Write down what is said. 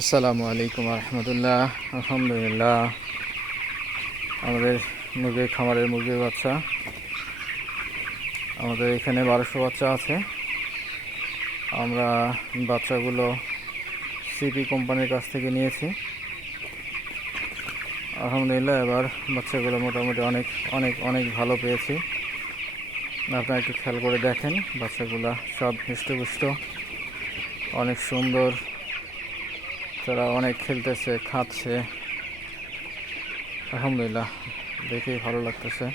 আসসালামু আলাইকুম রহমতুল্লাহ। আলহামদুলিল্লাহ, আমাদের মুরগির খামারের মুরগির বাচ্চা, আমাদের এখানে 1200 বাচ্চা আছে। আমরা বাচ্চাগুলো সিপি কোম্পানির কাছ থেকে নিয়েছি। আলহামদুলিল্লাহ, এবার বাচ্চাগুলো মোটামুটি অনেক অনেক অনেক ভালো পেয়েছি। আপনারা একটু খেয়াল করে দেখেন, বাচ্চাগুলো সব হৃষ্টপুষ্ট, অনেক সুন্দর। তারা অনেক খেলতেছে, খাচ্ছে। আলহামদুলিল্লাহ, দেখেই ভালো লাগতেছে।